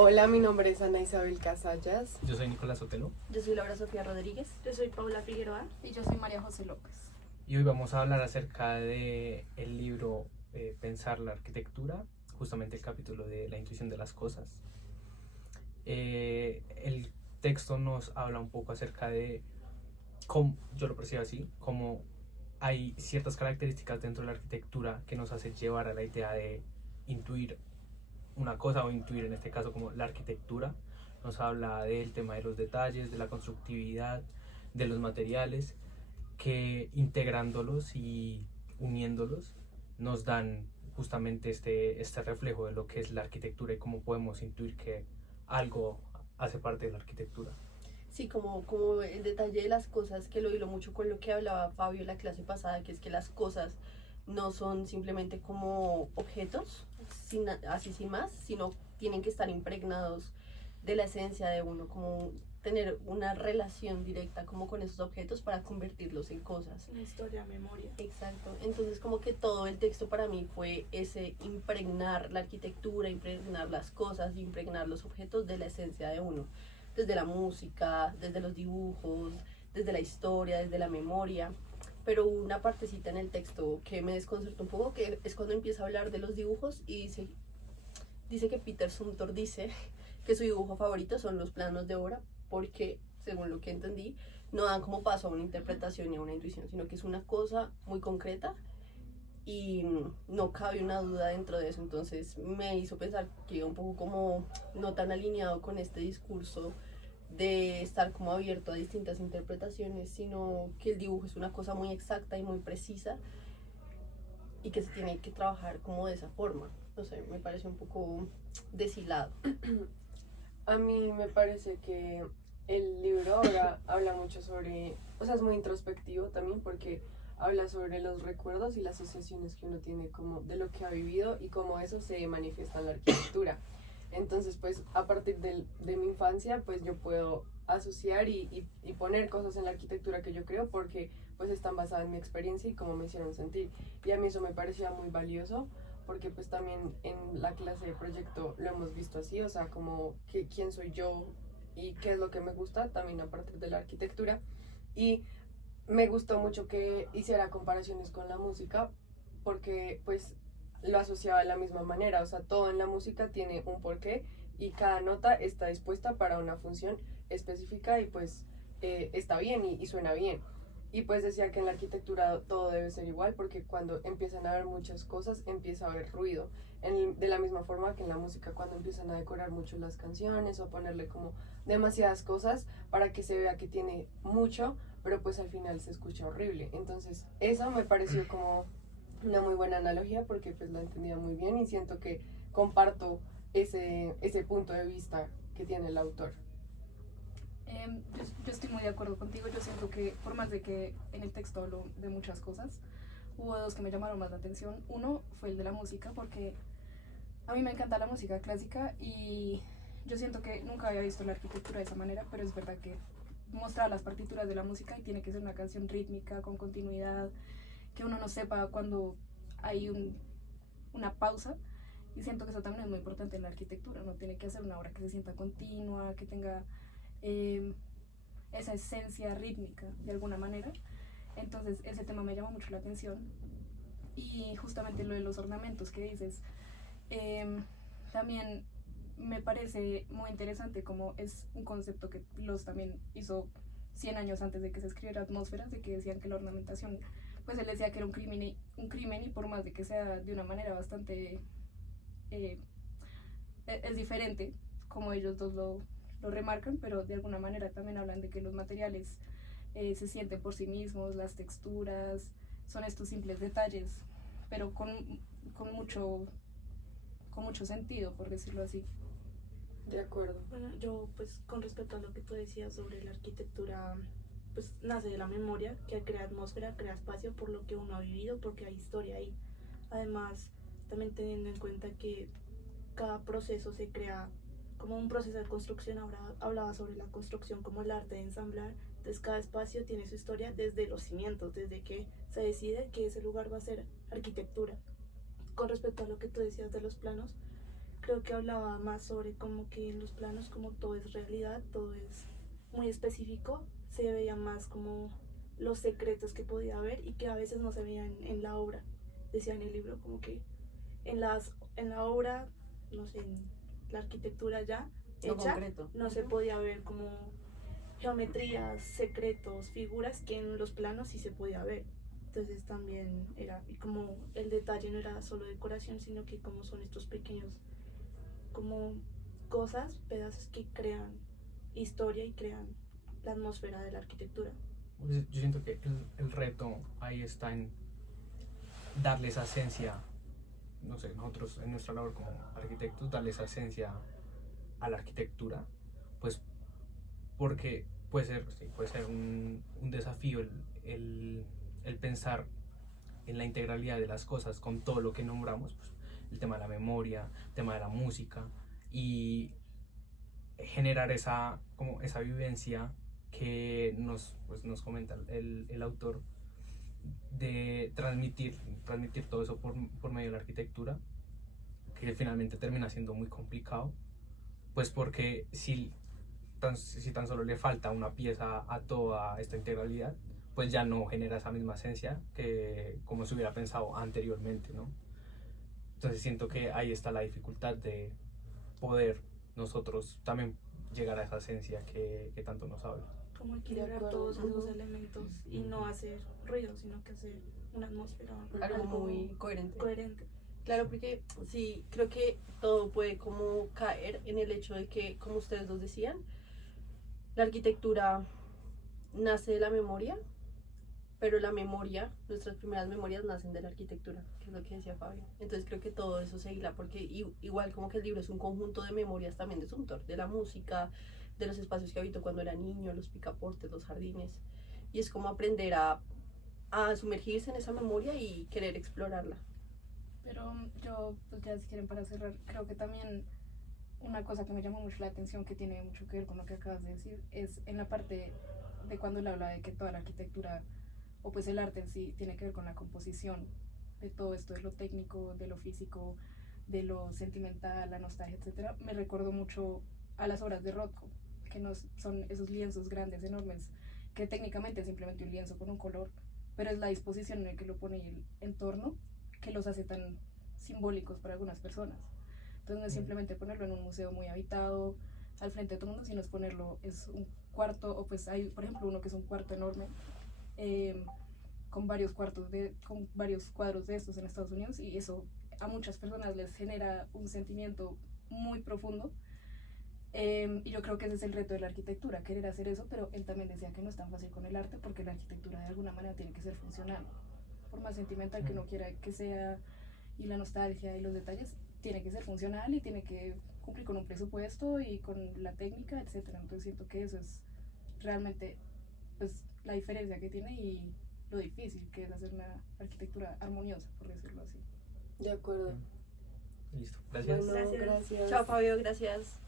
Hola, mi nombre es Ana Isabel Casallas. Yo soy Nicolás Otelo Yo soy Laura Sofía Rodríguez. Yo soy Paula Figueroa. Y yo soy María José López. y hoy vamos a hablar acerca de el libro Pensar la arquitectura, justamente el capítulo de la intuición de las cosas. El texto nos habla un poco acerca de cómo, yo lo percibo así, cómo hay ciertas características dentro de la arquitectura que nos hacen llevar a la idea de intuir una cosa o intuir en este caso como la arquitectura. Nos habla del tema de los detalles, de la constructividad, de los materiales, que integrándolos y uniéndolos nos dan justamente este reflejo de lo que es la arquitectura y cómo podemos intuir que algo hace parte de la arquitectura. Sí, como el detalle de las cosas, que lo hilo mucho con lo que hablaba Fabio en la clase pasada, que es que las cosas no son simplemente como objetos, así sin más, sino tienen que estar impregnados de la esencia de uno, como tener una relación directa como con esos objetos para convertirlos en cosas. Una historia, memoria. Exacto, entonces como que todo el texto para mí fue ese impregnar la arquitectura, impregnar las cosas, impregnar los objetos de la esencia de uno, desde la música, desde los dibujos, desde la historia, desde la memoria. Pero una partecita en el texto que me desconcertó un poco, que es cuando empieza a hablar de los dibujos y dice que Peter Zumthor dice que su dibujo favorito son los planos de obra porque, según lo que entendí, no dan como paso a una interpretación y a una intuición, sino que es una cosa muy concreta y no cabe una duda dentro de eso. Entonces me hizo pensar que iba un poco como no tan alineado con este discurso de estar como abierto a distintas interpretaciones, sino que el dibujo es una cosa muy exacta y muy precisa y que se tiene que trabajar como de esa forma. No sé, me parece un poco deshilado. A mí me parece que el libro ahora habla mucho sobre, o sea, es muy introspectivo también porque habla sobre los recuerdos y las asociaciones que uno tiene como de lo que ha vivido y cómo eso se manifiesta en la arquitectura. Entonces, pues a partir de mi infancia, pues yo puedo asociar y poner cosas en la arquitectura que yo creo porque pues están basadas en mi experiencia y cómo me hicieron sentir. Y a mí eso me parecía muy valioso porque pues también en la clase de proyecto lo hemos visto así, o sea, como quién soy yo y qué es lo que me gusta también a partir de la arquitectura. Y me gustó mucho que hiciera comparaciones con la música porque pues lo asociaba de la misma manera, o sea, todo en la música tiene un porqué y cada nota está dispuesta para una función específica y pues está bien y suena bien. Y pues decía que en la arquitectura todo debe ser igual porque cuando empiezan a haber muchas cosas empieza a haber ruido. De la misma forma que en la música cuando empiezan a decorar mucho las canciones o ponerle como demasiadas cosas para que se vea que tiene mucho, pero pues al final se escucha horrible. Entonces eso me pareció como una muy buena analogía porque pues la entendía muy bien y siento que comparto ese punto de vista que tiene el autor. Yo estoy muy de acuerdo contigo. Yo siento que por más de que en el texto hablo de muchas cosas, hubo dos que me llamaron más la atención. Uno fue el de la música, porque a mí me encanta la música clásica y yo siento que nunca había visto la arquitectura de esa manera, pero es verdad que mostrar las partituras de la música y tiene que ser una canción rítmica, con continuidad, que uno no sepa cuando hay una pausa. Y siento que eso también es muy importante en la arquitectura. No tiene que hacer una obra que se sienta continua, que tenga eh, esa esencia rítmica de alguna manera. Entonces ese tema me llama mucho la atención. Y justamente lo de los ornamentos que dices, también me parece muy interesante, como es un concepto que los también hizo 100 años antes de que se escribiera Atmósferas, de que decían que la ornamentación, pues él decía que era un crimen y por más de que sea de una manera bastante eh, es diferente, como ellos dos lo remarcan, pero de alguna manera también hablan de que los materiales se sienten por sí mismos, las texturas, son estos simples detalles, pero con mucho, con mucho sentido, por decirlo así. De acuerdo. Bueno, yo pues con respecto a lo que tú decías sobre la arquitectura, pues nace de la memoria, que crea atmósfera, crea espacio por lo que uno ha vivido, porque hay historia ahí. Además, también teniendo en cuenta que cada proceso se crea como un proceso de construcción. Hablaba sobre la construcción como el arte de ensamblar. Entonces cada espacio tiene su historia desde los cimientos, desde que se decide que ese lugar va a ser arquitectura. Con respecto a lo que tú decías de los planos, creo que hablaba más sobre como que en los planos como todo es realidad, todo es muy específico, se veía más como los secretos que podía haber y que a veces no se veían en la obra. Decía en el libro como que en la obra, no sé, en la arquitectura ya Lo hecha, concreto. no se podía ver como geometrías, secretos, figuras que en los planos sí se podía ver. Entonces también era, y como el detalle no era solo decoración, sino que como son estos pequeños, como cosas, pedazos que crean historia y crean la atmósfera de la arquitectura. Pues yo siento que el reto ahí está en darle esa esencia, no sé, nosotros en nuestra labor como arquitectos, darle esa esencia a la arquitectura, pues porque puede ser, sí, puede ser un desafío el pensar en la integralidad de las cosas con todo lo que nombramos, pues, el tema de la memoria, el tema de la música y generar esa, como esa vivencia que nos comenta el autor de transmitir todo eso por medio de la arquitectura, que finalmente termina siendo muy complicado, pues porque si tan solo le falta una pieza a toda esta integralidad, pues ya no genera esa misma esencia que como se hubiera pensado anteriormente, ¿no? Entonces siento que ahí está la dificultad de poder nosotros también llegar a esa esencia que tanto nos habla. Como equilibrar acuerdo. todos esos Ujú. elementos y no hacer ruido, sino que hacer una atmósfera, Algo muy coherente. coherente. Claro, porque sí, creo que todo puede como caer en el hecho de que, como ustedes dos decían, la arquitectura nace de la memoria, pero la memoria, nuestras primeras memorias nacen de la arquitectura, que es lo que decía Fabio. Entonces creo que todo eso se hila, porque igual como que el libro es un conjunto de memorias también de su autor, de la música, de los espacios que habitó cuando era niño, los picaportes, los jardines. Y es como aprender a sumergirse en esa memoria y querer explorarla. Pero yo, pues ya si quieren para cerrar, creo que también una cosa que me llamó mucho la atención, que tiene mucho que ver con lo que acabas de decir, es en la parte de cuando él habla de que toda la arquitectura, o pues el arte en sí, tiene que ver con la composición de todo esto, de lo técnico, de lo físico, de lo sentimental, la nostalgia, etcétera. Me recordó mucho a las obras de Rothko, que son esos lienzos grandes, enormes, que técnicamente es simplemente un lienzo con un color, pero es la disposición en la que lo pone y el entorno que los hace tan simbólicos para algunas personas. Entonces no es simplemente ponerlo en un museo muy habitado, al frente de todo el mundo, sino es ponerlo, es un cuarto, o pues hay, por ejemplo, uno que es un cuarto enorme, eh, con varios con varios cuadros de estos en Estados Unidos, y eso a muchas personas les genera un sentimiento muy profundo. Y yo creo que ese es el reto de la arquitectura, querer hacer eso, pero él también decía que no es tan fácil con el arte, porque la arquitectura de alguna manera tiene que ser funcional, por más sentimental que uno quiera que sea, y la nostalgia y los detalles, tiene que ser funcional y tiene que cumplir con un presupuesto y con la técnica, etcétera. Entonces siento que eso es realmente pues la diferencia que tiene y lo difícil que es hacer una arquitectura armoniosa, por decirlo así. De acuerdo. Listo, gracias. Bueno, Gracias. gracias. Chao, Fabio, gracias.